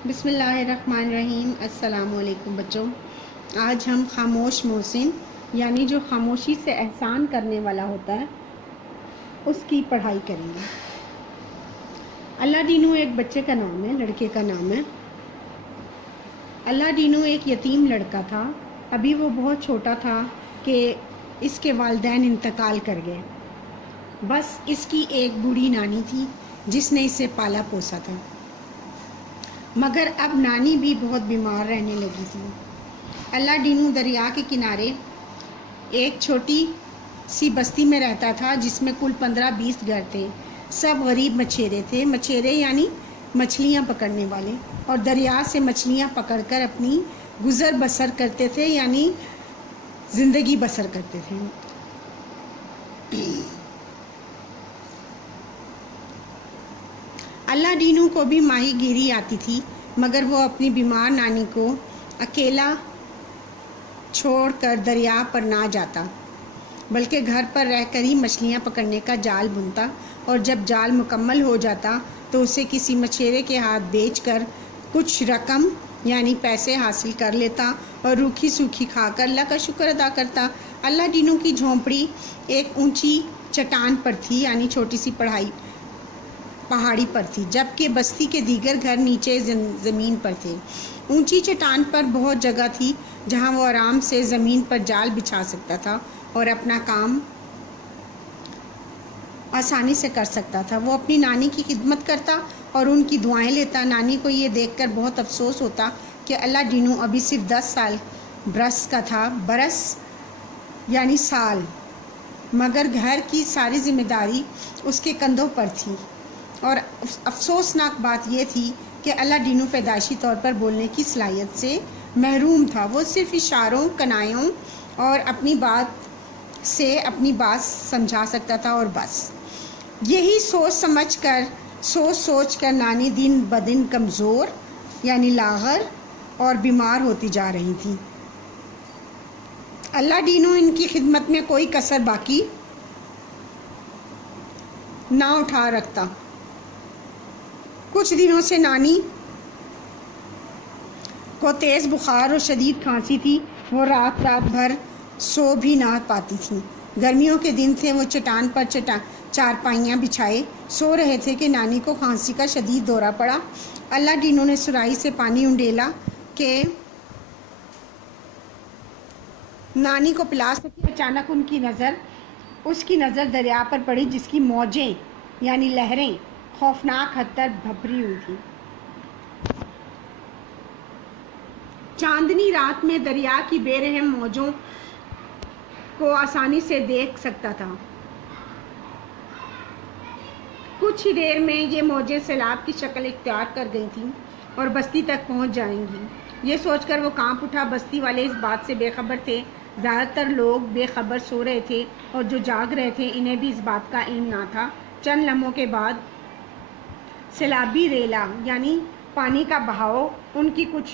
بسم اللہ الرحمن الرحیم۔ السلام علیکم بچوں۔ آج ہم خاموش محسن یعنی جو خاموشی سے احسان کرنے والا ہوتا ہے اس کی پڑھائی کریں گے۔ اللہ ڈینو ایک بچے کا نام ہے، لڑکے کا نام ہے۔ اللہ ڈینو ایک یتیم لڑکا تھا۔ ابھی وہ بہت چھوٹا تھا کہ اس کے والدین انتقال کر گئے۔ بس اس کی ایک بوڑھی نانی تھی جس نے اسے پالا پوسا تھا، مگر اب نانی بھی بہت بیمار رہنے لگی تھی۔ اللہ ڈینو دریا کے کنارے ایک چھوٹی سی بستی میں رہتا تھا جس میں کل 15-20 گھر تھے۔ سب غریب مچھیرے تھے۔ مچھیرے یعنی مچھلیاں پکڑنے والے، اور دریا سے مچھلیاں پکڑ کر اپنی گزر بسر کرتے تھے، یعنی زندگی بسر کرتے تھے۔ اللہ ڈینو کو بھی ماہی گیری آتی تھی، مگر وہ اپنی بیمار نانی کو اکیلا چھوڑ کر دریا پر نہ جاتا، بلکہ گھر پر رہ کر ہی مچھلیاں پکڑنے کا جال بنتا، اور جب جال مکمل ہو جاتا تو اسے کسی مچھیرے کے ہاتھ بیچ کر کچھ رقم یعنی پیسے حاصل کر لیتا اور روکھی سوکھی کھا کر اللہ کا شکر ادا کرتا۔ اللہ ڈینو کی جھونپڑی ایک اونچی چٹان پر تھی، یعنی چھوٹی سی پہاڑی پر تھی، جبکہ بستی کے دیگر گھر نیچے زمین پر تھے۔ اونچی چٹان پر بہت جگہ تھی جہاں وہ آرام سے زمین پر جال بچھا سکتا تھا اور اپنا کام آسانی سے کر سکتا تھا۔ وہ اپنی نانی کی خدمت کرتا اور ان کی دعائیں لیتا۔ نانی کو یہ دیکھ کر بہت افسوس ہوتا کہ اللہ ڈینو ابھی صرف 10 سال برس کا تھا، برس یعنی سال، مگر گھر کی ساری ذمہ داری اس کے کندھوں پر تھی۔ اور افسوسناک بات یہ تھی کہ اللہ ڈینو پیدائشی طور پر بولنے کی صلاحیت سے محروم تھا۔ وہ صرف اشاروں، کنایوں اور اپنی بات سے اپنی بات سمجھا سکتا تھا، اور بس یہی سوچ کر نانی دن بدن کمزور یعنی لاغر اور بیمار ہوتی جا رہی تھی۔ اللہ ڈینو ان کی خدمت میں کوئی کسر باقی نہ اٹھا رکھتا۔ کچھ دنوں سے نانی کو تیز بخار اور شدید کھانسی تھی۔ وہ رات بھر سو بھی نہ پاتی تھی۔ گرمیوں کے دن تھے۔ وہ چٹان پر چارپائیاں بچھائے سو رہے تھے کہ نانی کو کھانسی کا شدید دورہ پڑا۔ اللہ ڈینو نے سراہی سے پانی انڈیلا کہ نانی کو پلا سکے۔ اچانک اس کی نظر دریا پر پڑی، جس کی موجیں یعنی لہریں خوفناک حد تک بھری ہوئی تھیں۔ چاندنی رات میں دریا کی بے رحم موجوں کو آسانی سے دیکھ سکتا تھا۔ کچھ ہی دیر میں یہ موجیں سیلاب کی شکل اختیار کر گئی تھیں اور بستی تک پہنچ جائیں گی۔ یہ سوچ کر وہ کانپ اٹھا۔ بستی والے اس بات سے بے خبر تھے۔ زیادہ تر لوگ بے خبر سو رہے تھے، اور جو جاگ رہے تھے انہیں بھی اس بات کا علم نہ تھا۔ چند لمحوں کے بعد سیلابی ریلا یعنی پانی کا بہاؤ ان کی کچھ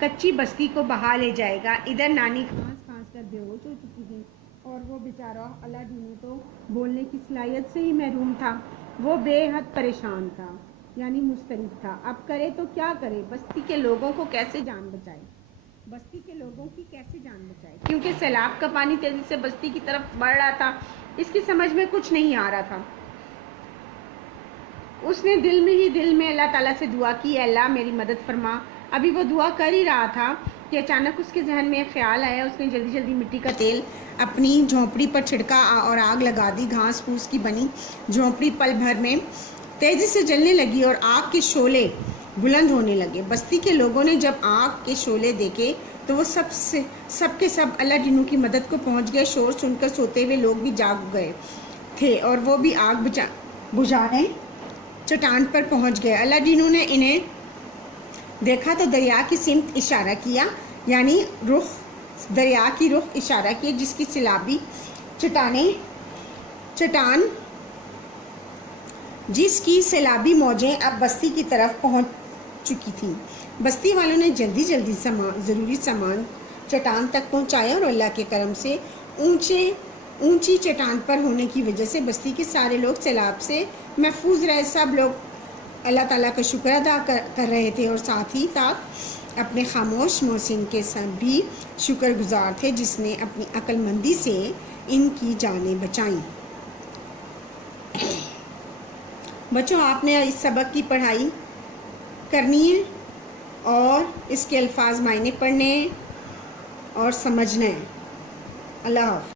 کچی بستی کو بہا لے جائے گا۔ ادھر نانی کھانس کر بے ہوش ہو چکی تھی، اور وہ بیچارہ اللہ ڈینو تو بولنے کی صلاحیت سے ہی محروم تھا۔ وہ بے حد پریشان تھا، یعنی مضطرب تھا۔ اب کرے تو کیا کرے؟ بستی کے لوگوں کی کیسے جان بچائے؟ کیونکہ سیلاب کا پانی تیزی سے بستی کی طرف بڑھ رہا تھا۔ اس کی سمجھ میں کچھ نہیں آ رہا تھا۔ اس نے دل میں اللہ تعالیٰ سے دعا کی، اے اللہ میری مدد فرما۔ ابھی وہ دعا کر ہی رہا تھا کہ اچانک اس کے ذہن میں ایک خیال آیا۔ اس نے جلدی مٹی کا تیل اپنی جھونپڑی پر چھڑکا اور آگ لگا دی۔ گھاس پھوس کی بنی جھونپڑی پل بھر میں تیزی سے جلنے لگی اور آگ کے شعلے بلند ہونے لگے۔ بستی کے لوگوں نے جب آگ کے شعلے دیکھے تو وہ سب کے سب اللہ ڈینو کی مدد کو پہنچ گئے۔ شور سن کر سوتے ہوئے لوگ بھی جاگ گئے تھے، اور وہ بھی آگ بجھانے چٹان پر پہنچ گئے۔ اللہ ڈینو نے انہیں دیکھا تو دریا کی سمت اشارہ کیا، یعنی دریا کی رخ اشارہ کیا، جس کی سیلابی چٹان جس کی سیلابی موجیں اب بستی کی طرف پہنچ چکی تھیں۔ بستی والوں نے جلدی ضروری سامان چٹان تک پہنچایا، اور اللہ کے کرم سے اونچی چٹان پر ہونے کی وجہ سے بستی کے سارے لوگ سیلاب سے محفوظ رہے۔ سب لوگ اللہ تعالیٰ کا شکر ادا کر رہے تھے، اور ساتھ ہی ساتھ اپنے خاموش محسن کے ساتھ بھی شکر گزار تھے جس نے اپنی عقل مندی سے ان کی جانیں بچائیں۔ بچوں، آپ نے اس سبق کی پڑھائی کرنی ہے اور اس کے الفاظ معنی پڑھنے ہیں اور سمجھنا ہے۔ اللہ حافظ۔